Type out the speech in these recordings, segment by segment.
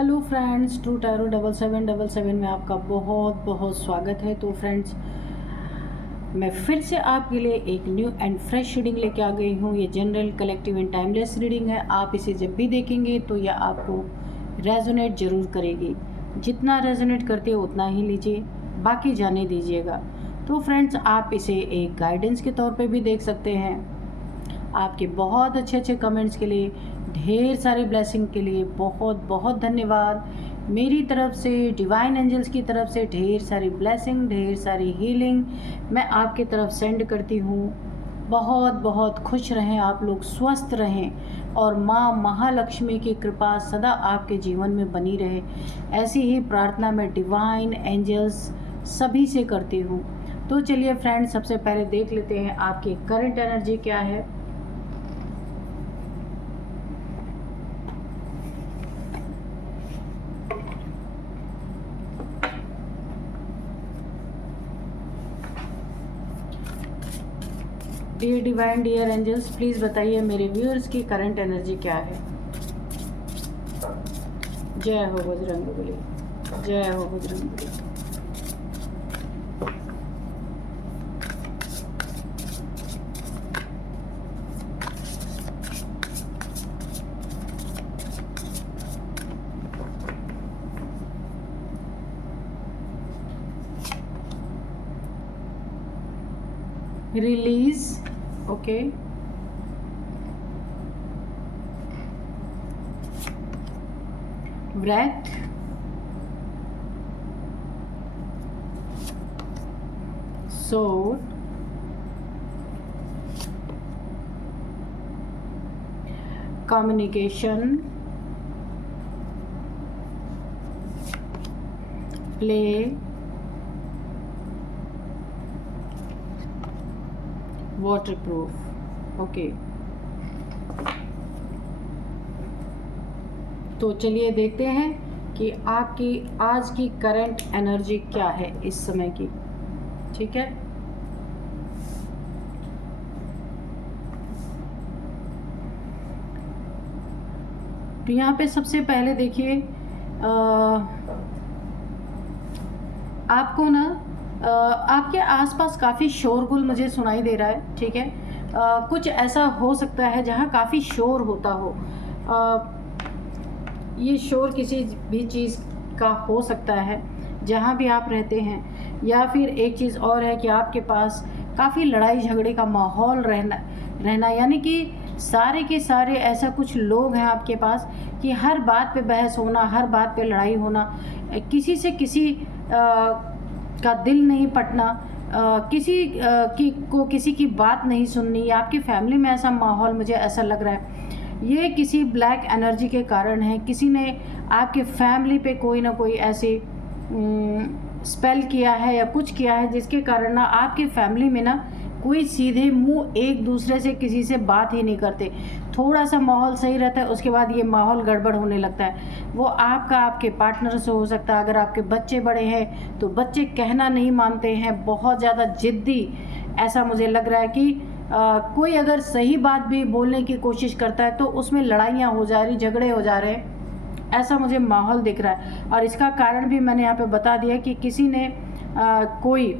Hello friends, true tarot 7777 में आपका बहुत बहुत स्वागत है। तो फ्रेंड्स, मैं फिर से आपके लिए एक न्यू एंड फ्रेश रीडिंग लेके आ गई हूँ। ये general, collective and timeless reading है। आप इसे जब भी देखेंगे तो यह आपको रेजोनेट ज़रूर करेगी। जितना रेजोनेट करती है उतना ही लीजिए, बाकी जाने दीजिएगा। तो फ्रेंड्स, आप इसे एक गाइडेंस के तौर पे भी देख सकते हैं। आपके बहुत अच्छे अच्छे कमेंट्स के लिए, ढेर सारी ब्लेसिंग के लिए बहुत बहुत धन्यवाद। मेरी तरफ से, डिवाइन एंजल्स की तरफ से ढेर सारी ब्लेसिंग, ढेर सारी हीलिंग मैं आपकी तरफ सेंड करती हूँ। बहुत बहुत खुश रहें आप लोग, स्वस्थ रहें और माँ महालक्ष्मी की कृपा सदा आपके जीवन में बनी रहे। ऐसी ही प्रार्थना मैं डिवाइन एंजल्स सभी से करती हूँ। तो चलिए फ्रेंड्स, सबसे पहले देख लेते हैं आपकी करंट एनर्जी क्या है। Dear divine, dear angels, please बताइए मेरे व्यूअर्स की करंट एनर्जी क्या है। जय हो बजरंगबली, जय हो Bajrangbali. Release, okay. Breath, sword, communication, play, waterproof, okay. तो चलिए देखते हैं कि आपकी आज की करंट एनर्जी क्या है इस समय की। ठीक है, तो यहाँ पे सबसे पहले देखिए, आपको ना आपके आसपास काफ़ी शोरगुल मुझे सुनाई दे रहा है। ठीक है, कुछ ऐसा हो सकता है जहाँ काफ़ी शोर होता हो। ये शोर किसी भी चीज़ का हो सकता है जहाँ भी आप रहते हैं, या फिर एक चीज़ और है कि आपके पास काफ़ी लड़ाई झगड़े का माहौल रहना, यानी कि सारे के सारे ऐसा कुछ लोग हैं आपके पास कि हर बात पे बहस होना, हर बात पे लड़ाई होना, किसी से किसी का दिल नहीं पटना, किसी की बात नहीं सुननी। आपकी फैमिली में ऐसा माहौल मुझे ऐसा लग रहा है। ये किसी ब्लैक एनर्जी के कारण है। किसी ने आपके फैमिली पे कोई ना कोई ऐसे स्पेल किया है या कुछ किया है जिसके कारण ना आपके फैमिली में ना कोई सीधे मुंह एक दूसरे से किसी से बात ही नहीं करते। थोड़ा सा माहौल सही रहता है, उसके बाद ये माहौल गड़बड़ होने लगता है। वो आपके पार्टनर से हो सकता है। अगर आपके बच्चे बड़े हैं तो बच्चे कहना नहीं मानते हैं, बहुत ज़्यादा ज़िद्दी। ऐसा मुझे लग रहा है कि कोई अगर सही बात भी बोलने की कोशिश करता है तो उसमें लड़ाइयाँ हो जा रही, झगड़े हो जा रहे हैं, ऐसा मुझे माहौल दिख रहा है। और इसका कारण भी मैंने यहाँ पे बता दिया कि किसी ने कोई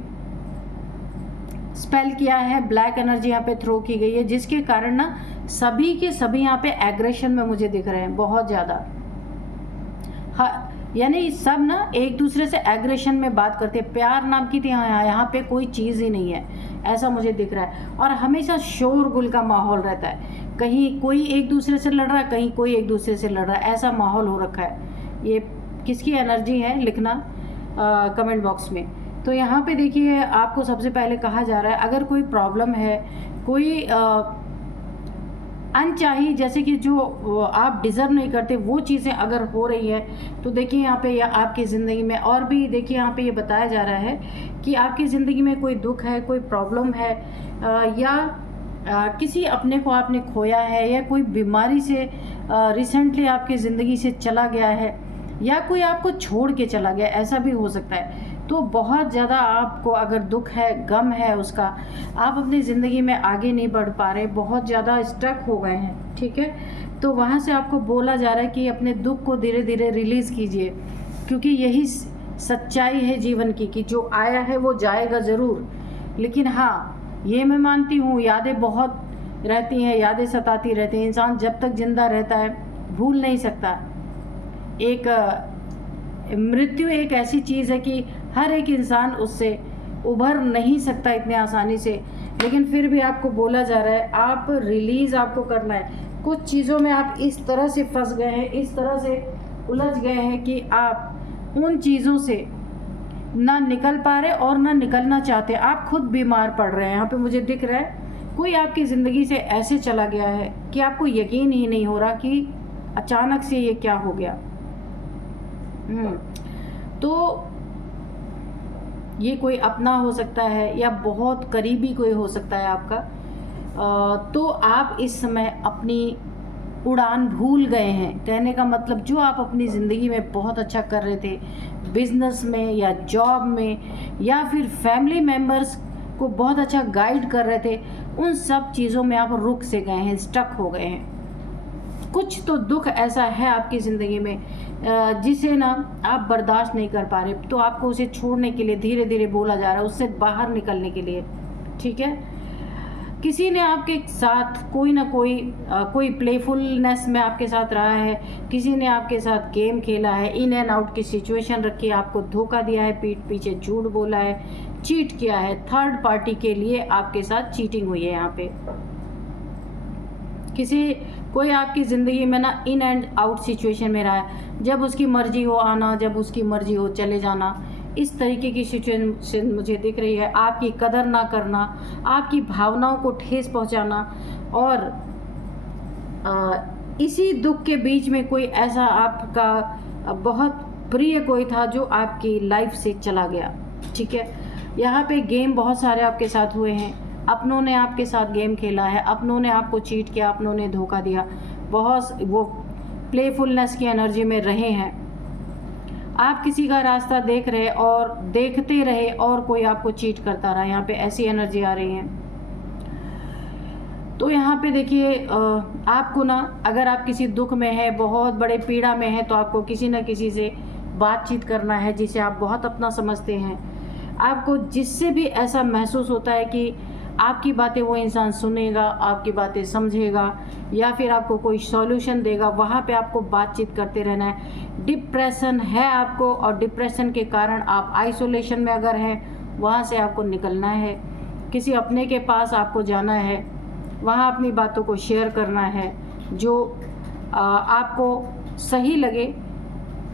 स्पेल किया है, ब्लैक एनर्जी यहाँ पे थ्रो की गई है, जिसके कारण ना सभी के सभी यहाँ पे एग्रेशन में मुझे दिख रहे हैं बहुत ज़्यादा। हाँ, यानी सब ना एक दूसरे से एग्रेशन में बात करते हैं। प्यार नाम की यहाँ पे कोई चीज़ ही नहीं है, ऐसा मुझे दिख रहा है। और हमेशा शोरगुल का माहौल रहता है। कहीं कोई एक दूसरे से लड़ रहा है, कहीं कोई एक दूसरे से लड़ रहा है, ऐसा माहौल हो रखा है। ये किसकी एनर्जी है लिखना कमेंट बॉक्स में। तो यहाँ पे देखिए, आपको सबसे पहले कहा जा रहा है अगर कोई प्रॉब्लम है, कोई अनचाही, जैसे कि जो आप डिज़र्व नहीं करते वो चीज़ें अगर हो रही है, तो देखिए यहाँ पे आपकी ज़िंदगी में और भी देखिए यहाँ पे ये बताया जा रहा है कि आपकी ज़िंदगी में कोई दुख है, कोई प्रॉब्लम है, या किसी अपने को आपने खोया है, या कोई बीमारी से रिसेंटली आपकी ज़िंदगी से चला गया है, या कोई आपको छोड़ के चला गया, ऐसा भी हो सकता है। तो बहुत ज़्यादा आपको अगर दुख है, गम है उसका, आप अपनी ज़िंदगी में आगे नहीं बढ़ पा रहे, बहुत ज़्यादा स्टक हो गए हैं। ठीक है, तो वहाँ से आपको बोला जा रहा है कि अपने दुख को धीरे धीरे रिलीज़ कीजिए, क्योंकि यही सच्चाई है जीवन की कि जो आया है वो जाएगा ज़रूर। लेकिन हाँ, ये मैं मानती हूँ, यादें बहुत रहती हैं, यादें सताती रहती हैं। इंसान जब तक ज़िंदा रहता है भूल नहीं सकता। एक मृत्यु एक ऐसी चीज़ है कि हर एक इंसान उससे उभर नहीं सकता इतने आसानी से, लेकिन फिर भी आपको बोला जा रहा है आप रिलीज़ आपको करना है। कुछ चीज़ों में आप इस तरह से फंस गए हैं, इस तरह से उलझ गए हैं कि आप उन चीज़ों से ना निकल पा रहे और ना निकलना चाहते। आप खुद बीमार पड़ रहे हैं। यहाँ पे मुझे दिख रहा है कोई आपकी ज़िंदगी से ऐसे चला गया है कि आपको यकीन ही नहीं हो रहा कि अचानक से ये क्या हो गया। तो ये कोई अपना हो सकता है या बहुत करीबी कोई हो सकता है आपका। तो आप इस समय अपनी उड़ान भूल गए हैं। कहने का मतलब जो आप अपनी ज़िंदगी में बहुत अच्छा कर रहे थे, बिजनेस में या जॉब में या फिर फैमिली मेम्बर्स को बहुत अच्छा गाइड कर रहे थे, उन सब चीज़ों में आप रुक से गए हैं, स्टक हो गए हैं। कुछ तो दुख ऐसा है आपकी ज़िंदगी में जिसे ना आप बर्दाश्त नहीं कर पा रहे, तो आपको उसे छोड़ने के लिए धीरे धीरे बोला जा रहा है, उससे बाहर निकलने के लिए। ठीक है, किसी ने आपके साथ कोई ना कोई प्लेफुलनेस में आपके साथ रहा है, किसी ने आपके साथ गेम खेला है, इन एंड आउट की सिचुएशन रखी है, आपको धोखा दिया है, पीठ पीछे झूठ बोला है, चीट किया है। थर्ड पार्टी के लिए आपके साथ चीटिंग हुई है। यहाँ पे कोई आपकी ज़िंदगी में ना इन एंड आउट सिचुएशन में रहा है, जब उसकी मर्जी हो आना, जब उसकी मर्जी हो चले जाना। इस तरीके की सिचुएशन मुझे दिख रही है। आपकी कदर ना करना, आपकी भावनाओं को ठेस पहुंचाना, और इसी दुख के बीच में कोई ऐसा आपका बहुत प्रिय कोई था जो आपकी लाइफ से चला गया। ठीक है, यहाँ पे गेम बहुत सारे आपके साथ हुए हैं। अपनों ने आपके साथ गेम खेला है, अपनों ने आपको चीट किया, अपनों ने धोखा दिया, बहुत वो प्लेफुलनेस की एनर्जी में रहे हैं। आप किसी का रास्ता देख रहे और देखते रहे और कोई आपको चीट करता रहा। यहाँ पे ऐसी एनर्जी आ रही है। तो यहाँ पे देखिए, आपको ना अगर आप किसी दुख में है, बहुत बड़े पीड़ा में है, तो आपको किसी न किसी से बातचीत करना है जिसे आप बहुत अपना समझते हैं। आपको जिससे भी ऐसा महसूस होता है कि आपकी बातें वो इंसान सुनेगा, आपकी बातें समझेगा या फिर आपको कोई सॉल्यूशन देगा, वहाँ पे आपको बातचीत करते रहना है। डिप्रेशन है आपको, और डिप्रेशन के कारण आप आइसोलेशन में अगर हैं, वहाँ से आपको निकलना है। किसी अपने के पास आपको जाना है, वहाँ अपनी बातों को शेयर करना है। जो आपको सही लगे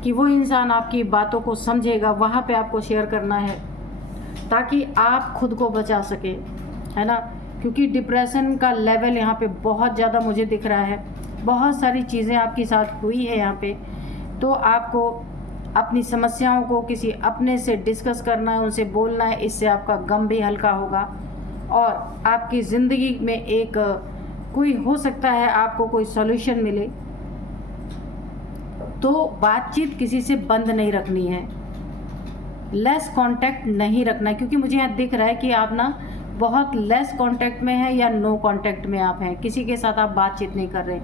कि वो इंसान आपकी बातों को समझेगा, वहाँ पे आपको शेयर करना है ताकि आप खुद को बचा सके, है ना। क्योंकि डिप्रेशन का लेवल यहाँ पे बहुत ज़्यादा मुझे दिख रहा है। बहुत सारी चीज़ें आपके साथ हुई है यहाँ पे, तो आपको अपनी समस्याओं को किसी अपने से डिस्कस करना है, उनसे बोलना है। इससे आपका गम भी हल्का होगा और आपकी ज़िंदगी में एक कोई हो सकता है आपको कोई सॉल्यूशन मिले। तो बातचीत किसी से बंद नहीं रखनी है, लेस कांटेक्ट नहीं रखना है, क्योंकि मुझे यहाँ दिख रहा है कि आप ना बहुत लेस कांटेक्ट में हैं या नो कांटेक्ट में आप हैं, किसी के साथ आप बातचीत नहीं कर रहे।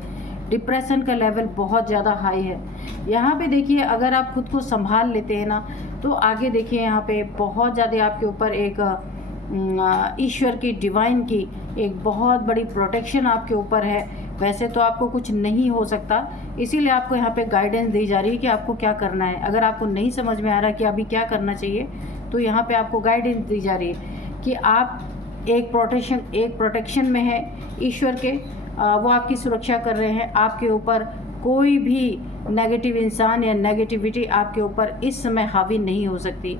डिप्रेशन का लेवल बहुत ज़्यादा हाई है। यहाँ पे देखिए, अगर आप खुद को संभाल लेते हैं ना, तो आगे देखिए यहाँ पे बहुत ज़्यादा आपके ऊपर एक ईश्वर की, डिवाइन की एक बहुत बड़ी प्रोटेक्शन आपके ऊपर है। वैसे तो आपको कुछ नहीं हो सकता, इसीलिए आपको यहाँ पे गाइडेंस दी जा रही है कि आपको क्या करना है। अगर आपको नहीं समझ में आ रहा कि अभी क्या करना चाहिए, तो यहाँ पे आपको गाइडेंस दी जा रही है कि आप एक प्रोटेक्शन में है ईश्वर के। वो आपकी सुरक्षा कर रहे हैं। आपके ऊपर कोई भी नेगेटिव इंसान या नेगेटिविटी आपके ऊपर इस समय हावी नहीं हो सकती।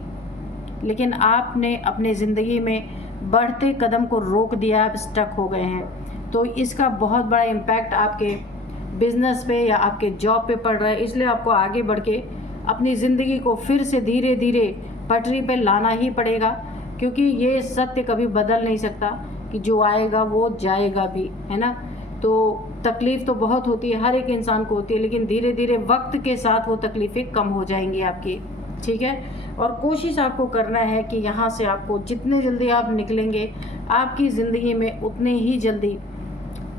लेकिन आपने अपने ज़िंदगी में बढ़ते कदम को रोक दिया, आप स्टक हो गए हैं। तो इसका बहुत बड़ा इम्पैक्ट आपके बिजनेस पे या आपके जॉब पे पड़ रहा है। इसलिए आपको आगे बढ़ के अपनी ज़िंदगी को फिर से धीरे धीरे पटरी पे लाना ही पड़ेगा, क्योंकि ये सत्य कभी बदल नहीं सकता कि जो आएगा वो जाएगा भी, है ना। तो तकलीफ़ तो बहुत होती है, हर एक इंसान को होती है, लेकिन धीरे धीरे वक्त के साथ वो तकलीफ़ें कम हो जाएंगी आपकी। ठीक है, और कोशिश आपको करना है कि यहाँ से आपको जितने जल्दी आप निकलेंगे, आपकी ज़िंदगी में उतने ही जल्दी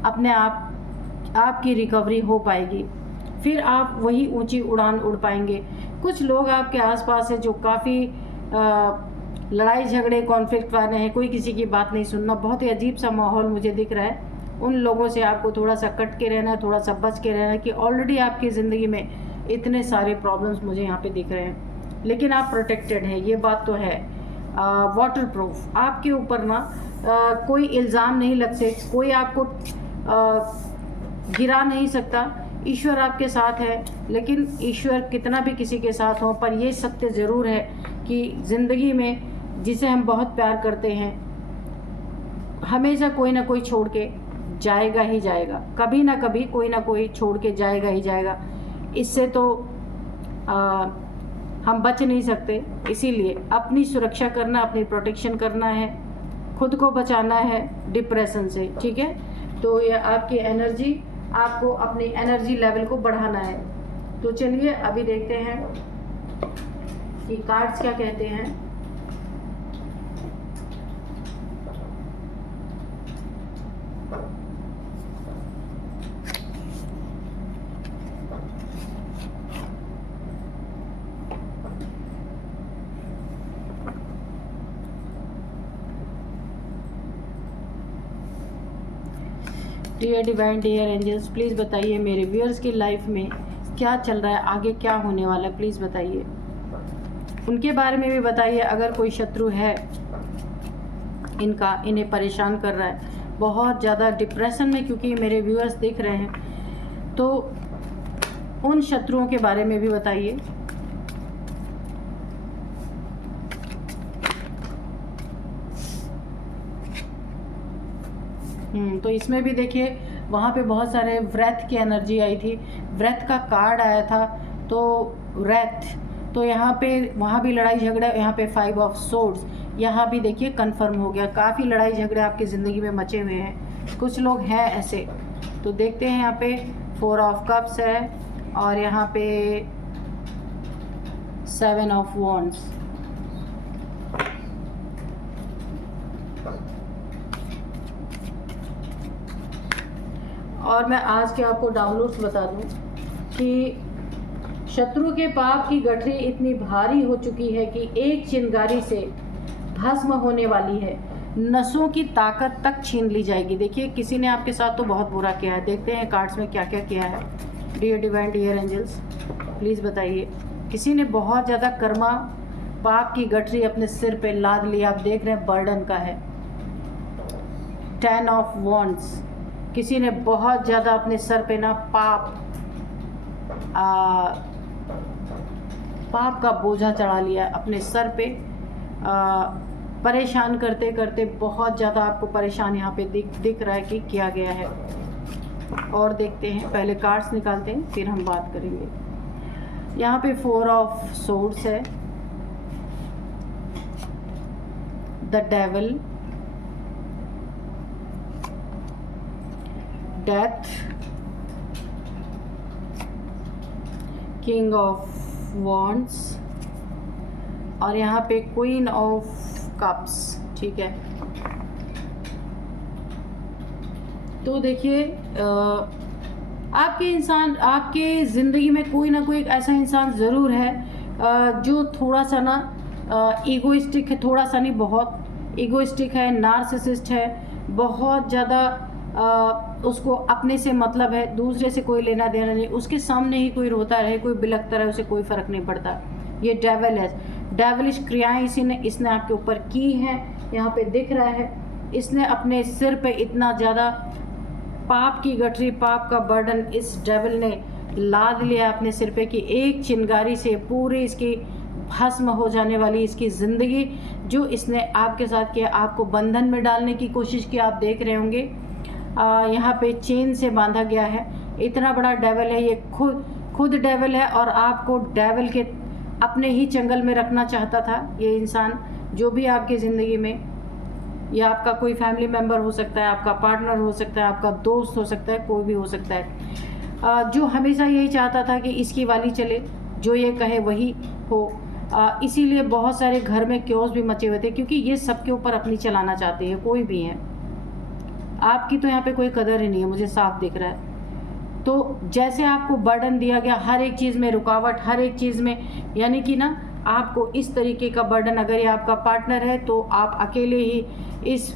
अपने आप आपकी रिकवरी हो पाएगी, फिर आप वही ऊंची उड़ान उड़ पाएंगे। कुछ लोग आपके आसपास है जो काफ़ी लड़ाई झगड़े कॉन्फ्लिक्ट वाले हैं, कोई किसी की बात नहीं सुनना, बहुत ही अजीब सा माहौल मुझे दिख रहा है। उन लोगों से आपको थोड़ा सा कट के रहना है, थोड़ा सा बच के रहना है कि ऑलरेडी आपकी ज़िंदगी में इतने सारे प्रॉब्लम्स मुझे यहाँ पे दिख रहे हैं, लेकिन आप प्रोटेक्टेड हैं, ये बात तो है। वाटर प्रूफ आपके ऊपर ना कोई इल्ज़ाम नहीं लग सकता, कोई आपको गिरा नहीं सकता। ईश्वर आपके साथ है, लेकिन ईश्वर कितना भी किसी के साथ हो, पर यह सत्य ज़रूर है कि ज़िंदगी में जिसे हम बहुत प्यार करते हैं हमेशा कोई ना कोई छोड़ के जाएगा ही जाएगा, कभी ना कभी कोई ना कोई छोड़ के जाएगा ही जाएगा। इससे तो हम बच नहीं सकते। इसीलिए अपनी सुरक्षा करना, अपनी प्रोटेक्शन करना है, खुद को बचाना है डिप्रेशन से, ठीक है। तो ये आपकी एनर्जी, आपको अपनी एनर्जी लेवल को बढ़ाना है। तो चलिए अभी देखते हैं कि कार्ड्स क्या कहते हैं। Dear divine, dear angels, please बताइए मेरे व्यूअर्स की लाइफ में क्या चल रहा है, आगे क्या होने वाला है, प्लीज़ बताइए। उनके बारे में भी बताइए। अगर कोई शत्रु है इन्हें परेशान कर रहा है, बहुत ज़्यादा डिप्रेशन में क्योंकि मेरे व्यूअर्स देख रहे हैं, तो उन शत्रुओं के बारे में भी बताइए। तो इसमें भी देखिए वहाँ पे बहुत सारे व्रत की एनर्जी आई थी, व्रत का कार्ड आया था, तो व्रत, तो यहाँ पे वहाँ भी लड़ाई झगड़ा, यहाँ पे 5 ऑफ सोर्ड्स, यहाँ भी देखिए कंफर्म हो गया। काफ़ी लड़ाई झगड़े आपकी ज़िंदगी में मचे हुए हैं, कुछ लोग हैं ऐसे। तो देखते हैं, यहाँ पे 4 ऑफ कप्स है और यहाँ पे 7 ऑफ वॉन्ड्स। और मैं आज के आपको डाउनलोड्स बता दूं कि शत्रु के पाप की गठरी इतनी भारी हो चुकी है कि एक चिंगारी से भस्म होने वाली है, नसों की ताकत तक छीन ली जाएगी। देखिए किसी ने आपके साथ तो बहुत बुरा किया है, देखते हैं कार्ड्स में क्या क्या किया है। Dear divine, dear angels, please बताइए। किसी ने बहुत ज़्यादा कर्मा पाप की गठरी अपने सिर पे लाद ली, आप देख रहे हैं बर्डन का है। 10 ऑफ वॉन्ड्स, किसी ने बहुत ज़्यादा अपने सर पे ना पाप का बोझा चढ़ा लिया अपने सर पे। परेशान करते करते बहुत ज़्यादा आपको परेशान यहाँ पे दिख रहा है कि किया गया है। और देखते हैं, पहले कार्ड्स निकालते हैं फिर हम बात करेंगे। यहाँ पे 4 ऑफ सोर्ड्स है, the devil, death, king of wands और यहाँ पे क्वीन ऑफ कप्स, ठीक है। तो देखिए आपके ज़िंदगी में कोई ना कोई ऐसा इंसान ज़रूर है जो थोड़ा सा ना ईगोइस्टिक है, थोड़ा सा नहीं बहुत ईगोइस्टिक है, नार्सिसिस्ट है, बहुत ज़्यादा उसको अपने से मतलब है, दूसरे से कोई लेना देना नहीं, उसके सामने ही कोई रोता रहे, कोई बिलखता रहे, उसे कोई फ़र्क नहीं पड़ता। ये डेविल है, डेविलिश क्रियाएं इसने आपके ऊपर की हैं, यहाँ पे दिख रहा है। इसने अपने सिर पे इतना ज़्यादा पाप की गठरी, पाप का बर्डन इस डेविल ने लाद लिया अपने सिर पे कि एक चिंगारी से पूरी इसकी भस्म हो जाने वाली इसकी ज़िंदगी जो इसने आपके साथ किया, आपको बंधन में डालने की कोशिश की। आप देख रहे होंगे यहाँ पे चेन से बांधा गया है। इतना बड़ा डेविल है, ये खुद डेविल है और आपको डेविल के अपने ही चंगल में रखना चाहता था ये इंसान। जो भी आपकी ज़िंदगी में, या आपका कोई फैमिली मेम्बर हो सकता है, आपका पार्टनर हो सकता है, आपका दोस्त हो सकता है, कोई भी हो सकता है, जो हमेशा यही चाहता था कि इसकी वाली चले, जो ये कहे वही हो। इसीलिए बहुत सारे घर में क्योस भी मचे हुए थे, क्योंकि ये सबके ऊपर अपनी चलाना चाहते हैं, कोई भी है। आपकी तो यहाँ पे कोई कदर ही नहीं है, मुझे साफ दिख रहा है। तो जैसे आपको बर्डन दिया गया, हर एक चीज़ में रुकावट, हर एक चीज़ में, यानी कि ना आपको इस तरीके का बर्डन, अगर ये आपका पार्टनर है तो आप अकेले ही इस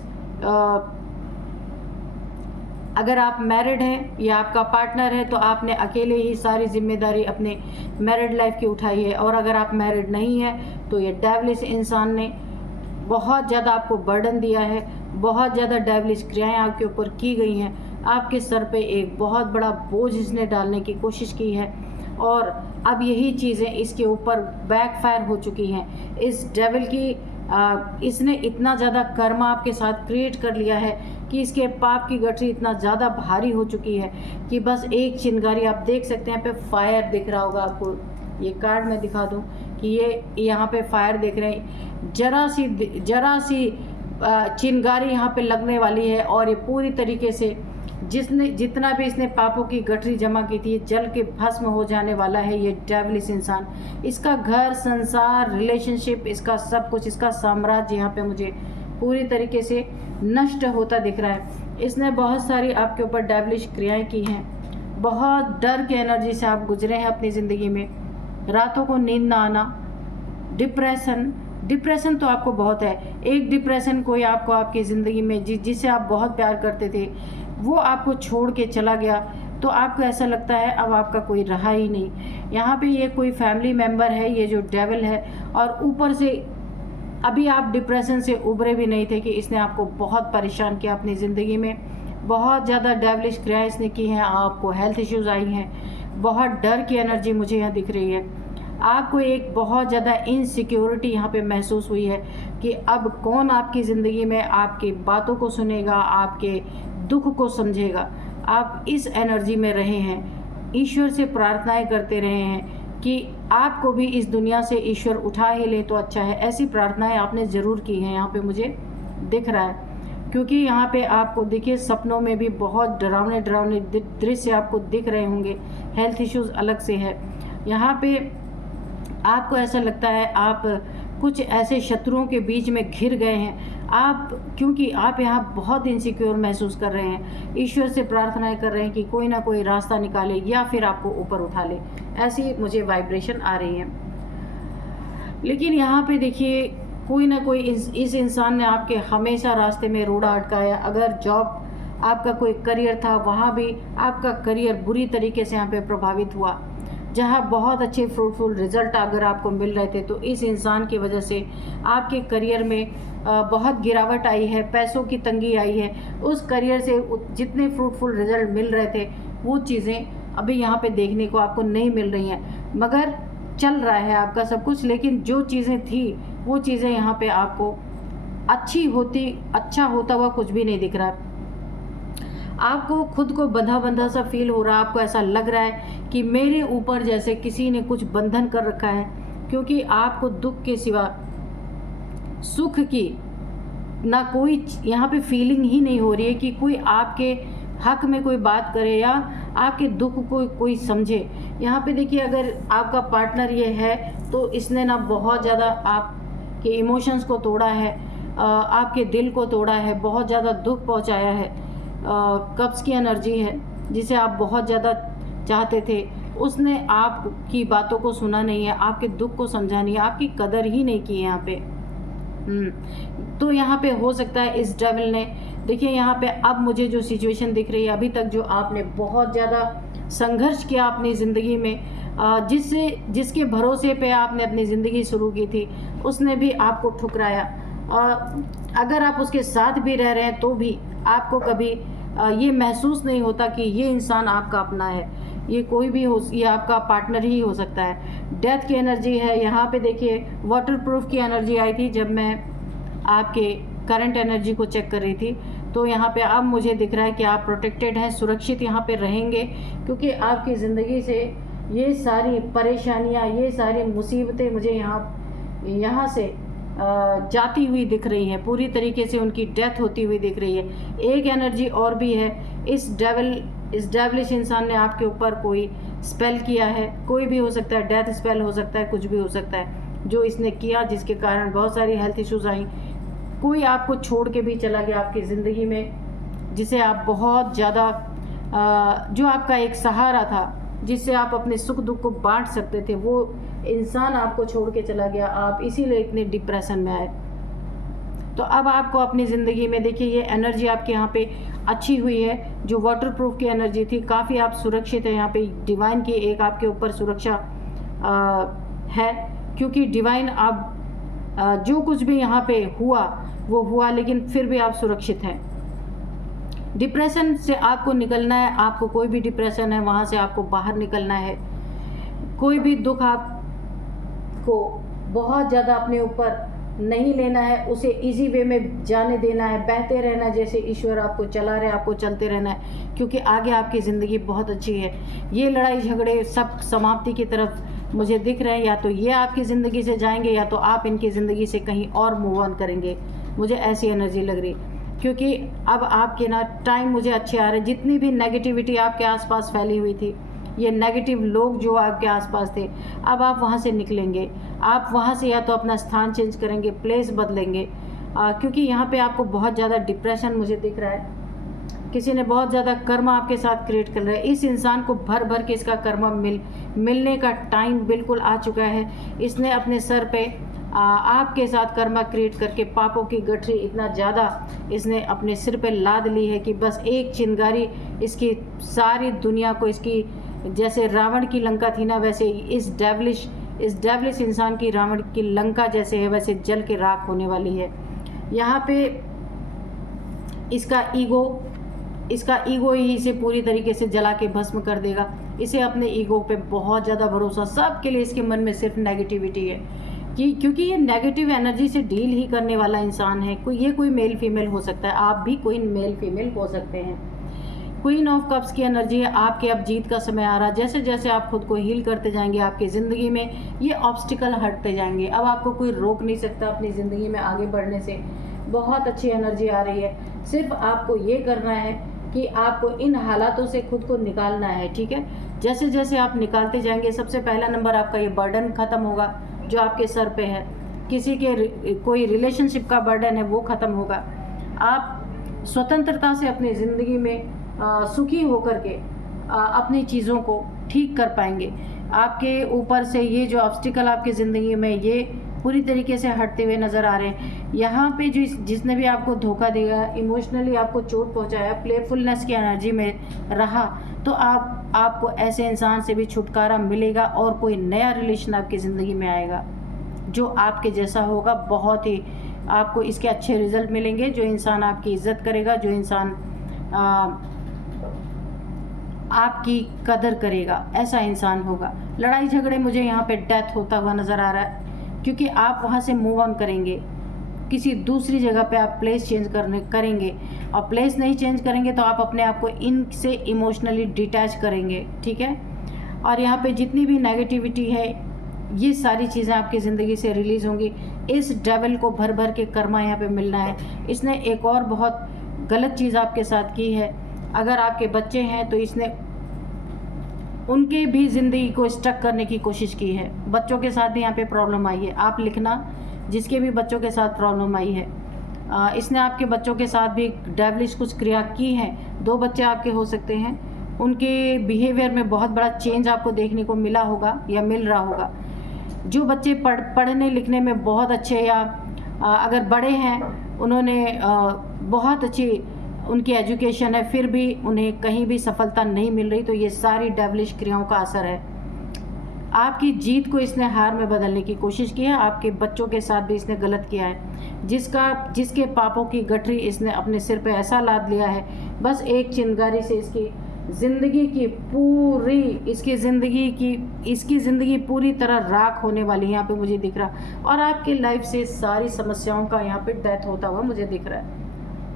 अगर आप मैरिड हैं या आपका पार्टनर है तो आपने अकेले ही सारी जिम्मेदारी अपने मैरिड लाइफ की उठाई है। और अगर आप मैरिड नहीं हैं तो ये डेविलिश इंसान ने बहुत ज़्यादा आपको बर्डन दिया है, बहुत ज़्यादा डेविलिश क्रियाएं आपके ऊपर की गई हैं, आपके सर पे एक बहुत बड़ा बोझ इसने डालने की कोशिश की है और अब यही चीज़ें इसके ऊपर बैकफायर हो चुकी हैं। इस डेविल की इसने इतना ज़्यादा कर्म आपके साथ क्रिएट कर लिया है कि इसके पाप की गठरी इतना ज़्यादा भारी हो चुकी है कि बस एक चिंगारी, आप देख सकते हैं यहाँ पे फायर दिख रहा होगा आपको, ये कार्ड मैं दिखा दूं कि ये यहाँ पे फायर देख रहे हैं, जरा सी चिंगारी यहाँ पे लगने वाली है और ये पूरी तरीके से जितना भी इसने पापों की गठरी जमा की थी जल के भस्म हो जाने वाला है। ये डेविलिश इंसान, इसका घर संसार रिलेशनशिप, इसका सब कुछ, इसका साम्राज्य यहाँ पे मुझे पूरी तरीके से नष्ट होता दिख रहा है। इसने बहुत सारी आपके ऊपर डेविलिश क्रियाएं की हैं, बहुत डर की एनर्जी से आप गुजरे हैं अपनी ज़िंदगी में, रातों को नींद ना आना, डिप्रेशन तो आपको बहुत है। एक डिप्रेशन कोई आपको आपकी ज़िंदगी में जिसे आप बहुत प्यार करते थे वो आपको छोड़ के चला गया तो आपको ऐसा लगता है अब आपका कोई रहा ही नहीं। यहाँ पे ये कोई फैमिली मेम्बर है, ये जो डेविल है, और ऊपर से अभी आप डिप्रेशन से उभरे भी नहीं थे कि इसने आपको बहुत परेशान किया अपनी ज़िंदगी में, बहुत ज़्यादा डेविलिश क्रियाएं इसने की हैं, आपको हेल्थ इश्यूज़ आई हैं, बहुत डर की एनर्जी मुझे यहाँ दिख रही है। आपको एक बहुत ज़्यादा इनसिक्योरिटी यहाँ पे महसूस हुई है कि अब कौन आपकी ज़िंदगी में आपकी बातों को सुनेगा, आपके दुख को समझेगा। आप इस एनर्जी में रहे हैं, ईश्वर से प्रार्थनाएं करते रहे हैं कि आपको भी इस दुनिया से ईश्वर उठा ही ले तो अच्छा है। ऐसी प्रार्थनाएं आपने ज़रूर की हैं, यहाँ पे मुझे दिख रहा है, क्योंकि यहाँ पे आपको देखिए सपनों में भी बहुत डरावने दृश्य आपको दिख रहे होंगे। हेल्थ इश्यूज़ अलग से है, यहाँ पे आपको ऐसा लगता है आप कुछ ऐसे शत्रुओं के बीच में घिर गए हैं आप, क्योंकि आप यहाँ बहुत इनसिक्योर महसूस कर रहे हैं। ईश्वर से प्रार्थनाएं कर रहे हैं कि कोई ना कोई रास्ता निकाले या फिर आपको ऊपर उठा ले, ऐसी मुझे वाइब्रेशन आ रही है। लेकिन यहाँ पे देखिए कोई ना कोई इस इंसान ने आपके हमेशा रास्ते में रोड़ा अटकाया। अगर जॉब आपका कोई करियर था वहाँ भी आपका करियर बुरी तरीके से यहाँ पे प्रभावित हुआ। जहाँ बहुत अच्छे फ्रूटफुल रिजल्ट अगर आपको मिल रहे थे तो इस इंसान की वजह से आपके करियर में बहुत गिरावट आई है, पैसों की तंगी आई है। उस करियर से जितने फ्रूटफुल रिजल्ट मिल रहे थे वो चीज़ें अभी यहाँ पे देखने को आपको नहीं मिल रही हैं, मगर चल रहा है आपका सब कुछ। लेकिन जो चीज़ें थी वो चीज़ें यहाँ पे आपको अच्छा होता हुआ कुछ भी नहीं दिख रहा है। आपको खुद को बंधा बंधा सा फील हो रहा है, आपको ऐसा लग रहा है कि मेरे ऊपर जैसे किसी ने कुछ बंधन कर रखा है, क्योंकि आपको दुख के सिवा सुख की ना कोई यहाँ पे फीलिंग ही नहीं हो रही है कि कोई आपके हक में कोई बात करे या आपके दुख को कोई समझे। यहाँ पे देखिए अगर आपका पार्टनर ये है तो इसने ना बहुत ज़्यादा आपके इमोशंस को तोड़ा है, आपके दिल को तोड़ा है, बहुत ज़्यादा दुख पहुँचाया है। कब्ज़ की एनर्जी है जिसे आप बहुत ज़्यादा चाहते थे, उसने आपकी बातों को सुना नहीं है, आपके दुख को समझा नहीं है, आपकी कदर ही नहीं की है यहाँ पे। तो यहाँ पे हो सकता है इस डेविल ने, देखिए यहाँ पे अब मुझे जो सिचुएशन दिख रही है, अभी तक जो आपने बहुत ज़्यादा संघर्ष किया अपनी ज़िंदगी में, जिसके भरोसे पे आपने अपनी ज़िंदगी शुरू की थी, उसने भी आपको ठुकराया। अगर आप उसके साथ भी रह रहे हैं तो भी आपको कभी ये महसूस नहीं होता कि ये इंसान आपका अपना है, ये कोई भी हो, ये आपका पार्टनर ही हो सकता है। डेथ की एनर्जी है यहाँ पे, देखिए वाटर प्रूफ की एनर्जी आई थी जब मैं आपके करंट एनर्जी को चेक कर रही थी, तो यहाँ पे अब मुझे दिख रहा है कि आप प्रोटेक्टेड हैं, सुरक्षित यहाँ पे रहेंगे, क्योंकि आपकी ज़िंदगी से ये सारी परेशानियाँ, ये सारी मुसीबतें मुझे यहाँ से जाती हुई दिख रही है, पूरी तरीके से उनकी डेथ होती हुई दिख रही है। एक एनर्जी और भी है, इस डेविलिश इंसान ने आपके ऊपर कोई स्पेल किया है, कोई भी हो सकता है, डेथ स्पेल हो सकता है, कुछ भी हो सकता है जो इसने किया, जिसके कारण बहुत सारी हेल्थ इश्यूज आई। कोई आपको छोड़ के भी चला गया आपकी ज़िंदगी में, जिसे आप बहुत ज़्यादा जो आपका एक सहारा था, जिससे आप अपने सुख दुख को बांट सकते थे, वो इंसान आपको छोड़ के चला गया। आप इसीलिए इतने डिप्रेशन में आए। तो अब आपको अपनी ज़िंदगी में देखिए, ये एनर्जी आपके यहाँ पे अच्छी हुई है। जो वाटरप्रूफ की एनर्जी थी, काफ़ी आप सुरक्षित है। यहाँ पे डिवाइन की एक आपके ऊपर सुरक्षा है, क्योंकि डिवाइन आप जो कुछ भी यहाँ पे हुआ वो हुआ, लेकिन फिर भी आप सुरक्षित हैं। डिप्रेशन से आपको निकलना है। आपको कोई भी डिप्रेशन है, वहाँ से आपको बाहर निकलना है। कोई भी दुख आपको बहुत ज़्यादा अपने ऊपर नहीं लेना है, उसे इजी वे में जाने देना है, बहते रहना, जैसे ईश्वर आपको चला रहे, आपको चलते रहना है, क्योंकि आगे आपकी ज़िंदगी बहुत अच्छी है। ये लड़ाई झगड़े सब समाप्ति की तरफ मुझे दिख रहे हैं। या तो ये आपकी ज़िंदगी से जाएंगे, या तो आप इनकी ज़िंदगी से कहीं और मूव ऑन करेंगे। मुझे ऐसी एनर्जी लग रही, क्योंकि अब आपके ना टाइम मुझे अच्छे आ रहे। जितनी भी नेगेटिविटी आपके आसपास फैली हुई थी, ये नेगेटिव लोग जो आपके आसपास थे, अब आप वहाँ से निकलेंगे। आप वहाँ से या तो अपना स्थान चेंज करेंगे, प्लेस बदलेंगे, क्योंकि यहाँ पे आपको बहुत ज़्यादा डिप्रेशन मुझे दिख रहा है। किसी ने बहुत ज़्यादा कर्म आपके साथ क्रिएट कर रहा है। इस इंसान को भर भर के इसका कर्म मिलने का टाइम बिल्कुल आ चुका है। इसने अपने सर पे आपके साथ कर्मा क्रिएट करके पापों की गठरी इतना ज़्यादा इसने अपने सिर पे लाद ली है कि बस एक चिंगारी इसकी सारी दुनिया को, इसकी जैसे रावण की लंका थी ना, वैसे इस डेवलिश इंसान की रावण की लंका जैसे है, वैसे जल के राख होने वाली है। यहाँ पे इसका ईगो ही इसे पूरी तरीके से जला के भस्म कर देगा। इसे अपने ईगो पे बहुत ज़्यादा भरोसा, सबके लिए इसके मन में सिर्फ नेगेटिविटी है, क्योंकि ये नेगेटिव एनर्जी से डील ही करने वाला इंसान है। कोई मेल फीमेल हो सकता है, आप भी कोई मेल फीमेल हो सकते हैं। क्वीन ऑफ कप्स की एनर्जी है। आपके अब जीत का समय आ रहा है। जैसे जैसे आप खुद को हील करते जाएंगे, आपकी ज़िंदगी में ये ऑब्स्टिकल हटते जाएंगे। अब आपको कोई रोक नहीं सकता अपनी ज़िंदगी में आगे बढ़ने से। बहुत अच्छी एनर्जी आ रही है। सिर्फ आपको ये करना है कि आपको इन हालातों से खुद को निकालना है, ठीक है। जैसे जैसे आप निकालते जाएंगे, सबसे पहला नंबर आपका ये बर्डन ख़त्म होगा जो आपके सर पे है। किसी के कोई रिलेशनशिप का बर्डन है, वो ख़त्म होगा। आप स्वतंत्रता से अपनी ज़िंदगी में सुखी होकर के अपनी चीज़ों को ठीक कर पाएंगे। आपके ऊपर से ये जो ऑब्स्टिकल आपकी ज़िंदगी में, ये पूरी तरीके से हटते हुए नज़र आ रहे हैं। यहाँ पे जिसने भी आपको धोखा दिया, इमोशनली आपको चोट पहुँचाया, प्लेफुलनेस की एनर्जी में रहा, तो आपको ऐसे इंसान से भी छुटकारा मिलेगा और कोई नया रिलेशन आपकी ज़िंदगी में आएगा जो आपके जैसा होगा। बहुत ही आपको इसके अच्छे रिजल्ट मिलेंगे। जो इंसान आपकी इज्जत करेगा, जो इंसान आपकी कदर करेगा, ऐसा इंसान होगा। लड़ाई झगड़े मुझे यहाँ पे डेथ होता हुआ नज़र आ रहा है, क्योंकि आप वहाँ से मूव ऑन करेंगे। किसी दूसरी जगह पे आप प्लेस चेंज करेंगे, और प्लेस नहीं चेंज करेंगे तो आप अपने आप को इनसे इमोशनली डिटैच करेंगे, ठीक है। और यहाँ पे जितनी भी नेगेटिविटी है, ये सारी चीज़ें आपकी ज़िंदगी से रिलीज़ होंगी। इस डेविल को भर भर के कर्मा यहाँ पे मिलना है। इसने एक और बहुत गलत चीज़ आपके साथ की है। अगर आपके बच्चे हैं तो इसने उनके भी ज़िंदगी को स्टक करने की कोशिश की है। बच्चों के साथ भी यहाँ पे प्रॉब्लम आई है। आप लिखना, जिसके भी बच्चों के साथ प्रॉब्लम आई है, इसने आपके बच्चों के साथ भी डेविलिश कुछ क्रिया की है। 2 बच्चे आपके हो सकते हैं, उनके बिहेवियर में बहुत बड़ा चेंज आपको देखने को मिला होगा या मिल रहा होगा। जो बच्चे पढ़ने लिखने में बहुत अच्छे, या अगर बड़े हैं, उन्होंने बहुत अच्छी उनकी एजुकेशन है, फिर भी उन्हें कहीं भी सफलता नहीं मिल रही, तो ये सारी डेविलिश क्रियाओं का असर है। आपकी जीत को इसने हार में बदलने की कोशिश की है। आपके बच्चों के साथ भी इसने गलत किया है। जिसके पापों की गठरी इसने अपने सिर पे ऐसा लाद लिया है, बस एक चिंगारी से इसकी ज़िंदगी पूरी तरह राख होने वाली है। यहाँ पे मुझे दिख रहा, और आपकी लाइफ से सारी समस्याओं का यहाँ पे डेथ होता हुआ मुझे दिख रहा है।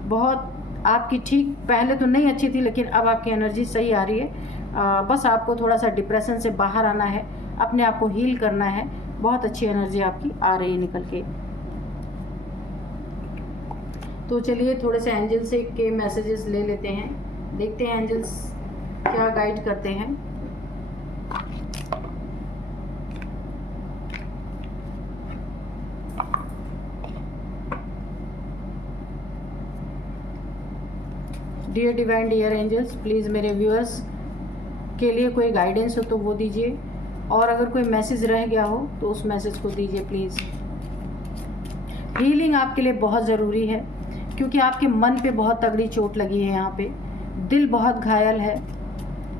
बहुत आपकी ठीक पहले तो नहीं अच्छी थी, लेकिन अब आपकी एनर्जी सही आ रही है। बस आपको थोड़ा सा डिप्रेशन से बाहर आना है, अपने आप को हील करना है। बहुत अच्छी एनर्जी आपकी आ रही है निकल के। तो चलिए थोड़े से एंजल से के मैसेजेस ले लेते हैं, देखते हैं एंजल्स क्या गाइड करते हैं। Dear divine dear angels, please मेरे व्यूअर्स के लिए कोई गाइडेंस हो तो वो दीजिए, और अगर कोई मैसेज रह गया हो तो उस मैसेज को दीजिए प्लीज़। हीलिंग आपके लिए बहुत ज़रूरी है, क्योंकि आपके मन पे बहुत तगड़ी चोट लगी है, यहाँ पे दिल बहुत घायल है,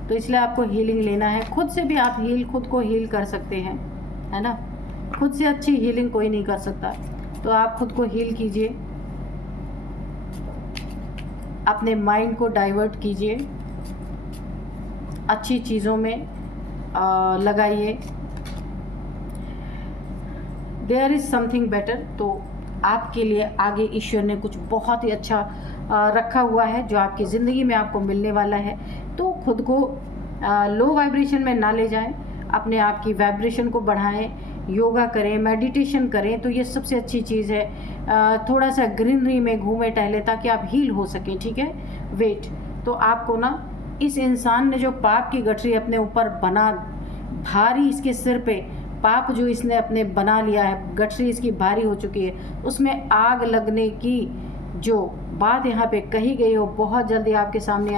तो इसलिए आपको हीलिंग लेना है। खुद से भी आप खुद को हील कर सकते हैं, है ना। खुद से अच्छी हीलिंग कोई नहीं कर सकता, तो आप खुद को हील कीजिए, अपने माइंड को डाइवर्ट कीजिए, अच्छी चीज़ों में लगाइए। देयर इज़ समथिंग बेटर, तो आपके लिए आगे ईश्वर ने कुछ बहुत ही अच्छा रखा हुआ है जो आपकी ज़िंदगी में आपको मिलने वाला है। तो खुद को लो वाइब्रेशन में ना ले जाएं, अपने आप की वाइब्रेशन को बढ़ाएं, योगा करें, मेडिटेशन करें, तो ये सबसे अच्छी चीज़ है। थोड़ा सा ग्रीनरी में घूमें टहलें ताकि आप हील हो सकें, ठीक है। वेट, तो आपको ना इस इंसान ने जो पाप की गठरी अपने ऊपर बना, भारी इसके सिर पे पाप जो इसने अपने बना लिया है, गठरी इसकी भारी हो चुकी है, उसमें आग लगने की जो बात यहाँ पे कही गई हो बहुत जल्दी आपके सामने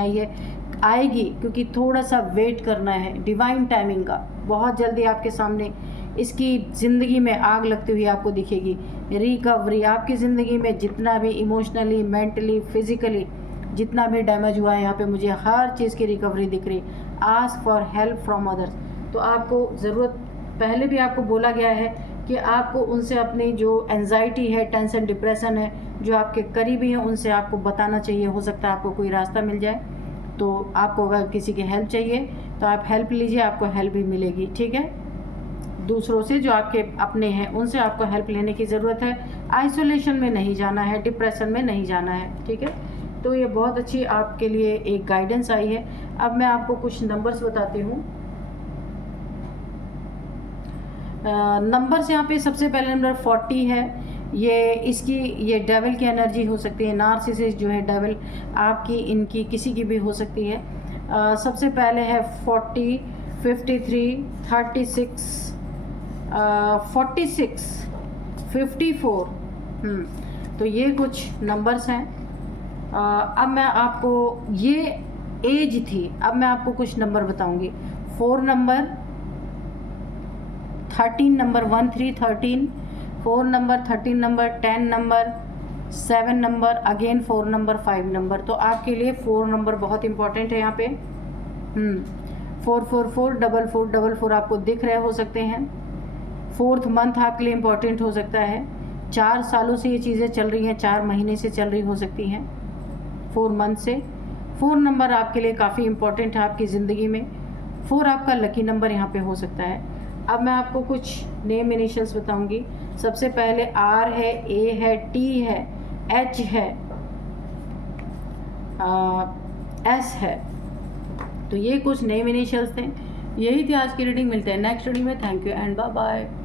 आएगी, क्योंकि थोड़ा सा वेट करना है डिवाइन टाइमिंग का। बहुत जल्दी आपके सामने इसकी ज़िंदगी में आग लगती हुई आपको दिखेगी। रिकवरी, आपकी ज़िंदगी में जितना भी इमोशनली, मेंटली, फिज़िकली जितना भी डैमेज हुआ है, यहाँ पे मुझे हर चीज़ की रिकवरी दिख रही। Ask for help from others, तो आपको ज़रूरत, पहले भी आपको बोला गया है कि आपको उनसे अपनी जो एंजाइटी है, टेंशन, डिप्रेशन है, जो आपके करीबी हैं, उनसे आपको बताना चाहिए। हो सकता है आपको कोई रास्ता मिल जाए। तो आपको अगर किसी की हेल्प चाहिए तो आप हेल्प लीजिए, आपको हेल्प भी मिलेगी, ठीक है। दूसरों से जो आपके अपने हैं उनसे आपको हेल्प लेने की ज़रूरत है। आइसोलेशन में नहीं जाना है, डिप्रेशन में नहीं जाना है, ठीक है। तो ये बहुत अच्छी आपके लिए एक गाइडेंस आई है। अब मैं आपको कुछ नंबर्स बताती हूँ। नंबर्स यहाँ पे सबसे पहले नंबर 40 है। ये डेविल की एनर्जी हो सकती है, नार्सिसिस्ट जो है डेविल आपकी, इनकी, किसी की भी हो सकती है। सबसे पहले है 40, 53, 36, 46, 54। तो ये कुछ नंबर्स हैं। अब मैं आपको, ये एज थी, अब मैं आपको कुछ नंबर बताऊंगी। 4 number, 13 number, 1 3 13, 4 number, 13 number, 10 number, 7 number, again 4 number, 5 number. तो आपके लिए 4 नंबर बहुत इंपॉर्टेंट है यहाँ पे। 4 4 4 4 4 4 4 आपको दिख रहे हो सकते हैं। 4th मंथ आपके लिए इम्पॉर्टेंट हो सकता है। 4 सालों से ये चीज़ें चल रही हैं, 4 महीने से चल रही हो सकती हैं, 4 मंथ से। 4 नंबर आपके लिए काफ़ी इम्पॉर्टेंट है आपकी ज़िंदगी में। 4 आपका लकी नंबर यहाँ पे हो सकता है। अब मैं आपको कुछ नेम इनिशियल्स बताऊंगी। सबसे पहले R है, A है, T है, H है, S है। तो ये कुछ नेम इनिशियल्स थे। यही थी आज की रीडिंग। मिलते हैं नेक्स्ट रीडिंग में। Thank you and bye bye.